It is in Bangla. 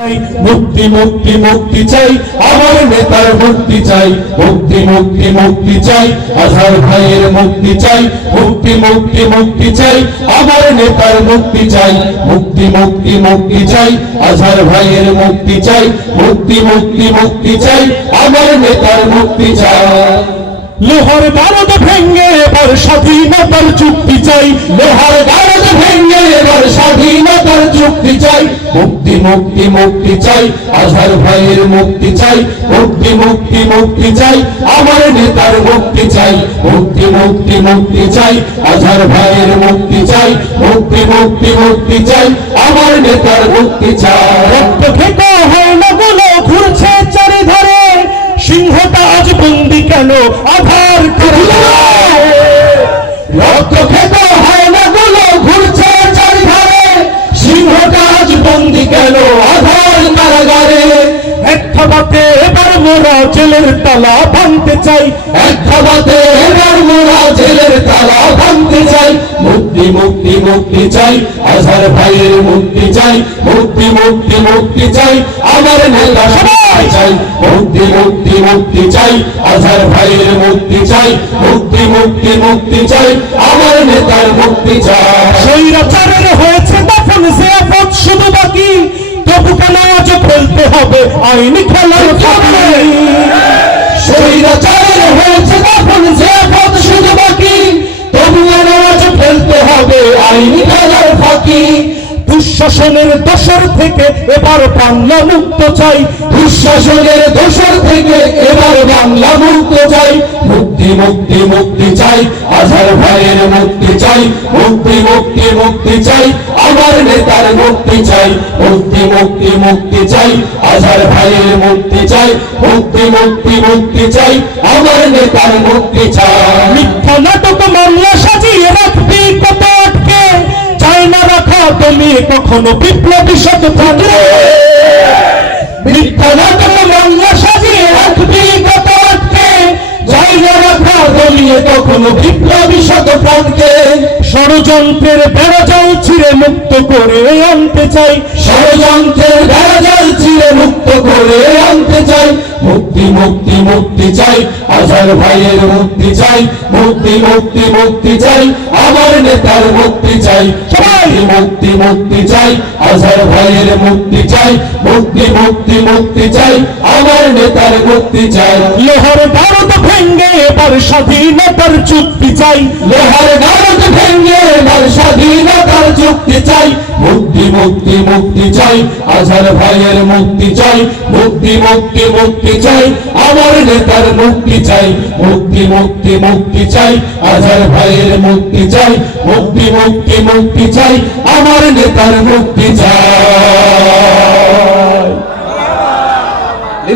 মুক্তি মুক্তি মুক্তি চাই, আমার নেতার মুক্তি চাই, মুক্তি মুক্তি মুক্তি চাই, আজহার ভাইয়ের মুক্তি চাই, মুক্তি মুক্তি মুক্তি চাই, আমার নেতার মুক্তি চাই, মুক্তি মুক্তি মুক্তি চাই, আজহার ভাইয়ের মুক্তি চাই, মুক্তি মুক্তি মুক্তি চাই, আমার নেতার মুক্তি চাই। লোহার বারদ ভেঙ্গে এবার স্বাধীনতার চুক্তি চাই, লোহার গারদ ভেঙে এবার স্বাধীনতার চুক্তি চাই মুক্তি মুক্তি মুক্তি চাই। আজহার ভাইয়ের মুক্তি চাই। মুক্তি মুক্তি মুক্তি চাই। আমার নেতার মুক্তি চাই। মুক্তি মুক্তি মুক্তি চাই। আজহার ভাইয়ের মুক্তি চাই। মুক্তি মুক্তি মুক্তি চাই। আমার নেতার মুক্তি চাই। রক্ত খেতে হয় না গুলো ঘুরছে চারিধারে। সিংহটা আজ বন্দি কেন? আধার রক্ত খেত হয় খাবাতে এবার মোরা জেলের তালা ভাঙতে চাই। এক খাবাতে এবার মোরা জেলের তালা ভাঙতে চাই। মুক্তি মুক্তি মুক্তি চাই। আজহার ভাইয়ের মুক্তি চাই। মুক্তি মুক্তি মুক্তি চাই। আমার নেতা সবাই চাই। মুক্তি মুক্তি মুক্তি চাই। আজহার ভাইয়ের মুক্তি চাই। মুক্তি মুক্তি মুক্তি চাই। আমার নেতার মুক্তি চাই। স্বৈরাচারের হয়েছে তখন সে আপদ শুধু বাকি তবু কেন আজ ফেলতে হবে আইন খেলার ফাঁকি শরীরাচারের হয়েছে তখন যে পথ শুধু বাকি। তবুও নামাজ ফেলতে হবে আইনি খেলার ফাঁকি। দুঃশাসনের দোষর থেকে এবার বাংলা মুক্ত চাই। দুঃশাসনের দোষর থেকে এবার বাংলা মুক্ত চাই। মুক্তি মুক্তি মুক্তি চাই। আজহার ভাইয়ের মুক্তি চাই। মুক্তি মুক্তি মুক্তি চাই। আমার নেতার মুক্তি চাই। মুক্তি মুক্তি মুক্তি চাই। আজহার ভাইয়ের মুক্তি চাই। মুক্তি মুক্তি মুক্তি চাই। আমার নেতার মুক্তি চাই। মিথ্যা নাটক মামলা সাজিয়ে রাখবি কত আটকে চাই না রাখা তুমি কখনো বিপ্লবী শত থাকে কখনো বিপ্লবী শত প্রাণকে ষড়যন্ত্রের বেড়াজাল ছিঁড়ে মুক্ত করে আনতে চাই। ষড়যন্ত্রের বেড়াজাল ছিঁড়ে মুক্ত করে আনতে চাই। মুক্তি মুক্তি মুক্তি চাই। আজহার ভাইয়ের মুক্তি চাই। মুক্তি মুক্তি মুক্তি চাই। আমার নেতার মুক্তি চাই। সবাই! মুক্তি মুক্তি চাই। আজহার ভাইয়ের মুক্তি চাই। মুক্তি মুক্তি মুক্তি চাই। আমার নেতার মুক্তি চাই। লোহার ভারত ভেঙ্গে, এবার স্বাধীনতার চুক্তি চাই। লোহার ভারত ভেঙে এবার স্বাধীনতার চুক্তি চাই। মুক্তি মুক্তি মুক্তি চাই। আজহার ভাইয়ের মুক্তি চাই। মুক্তি মুক্তি মুক্তি চাই। আমার নেতার মুক্তি চাই। মুক্তি মুক্তি মুক্তি চাই। আজহার ভাইয়ের মুক্তি চাই। মুক্তি মুক্তি মুক্তি চাই। আমার নেতার মুক্তি চাই।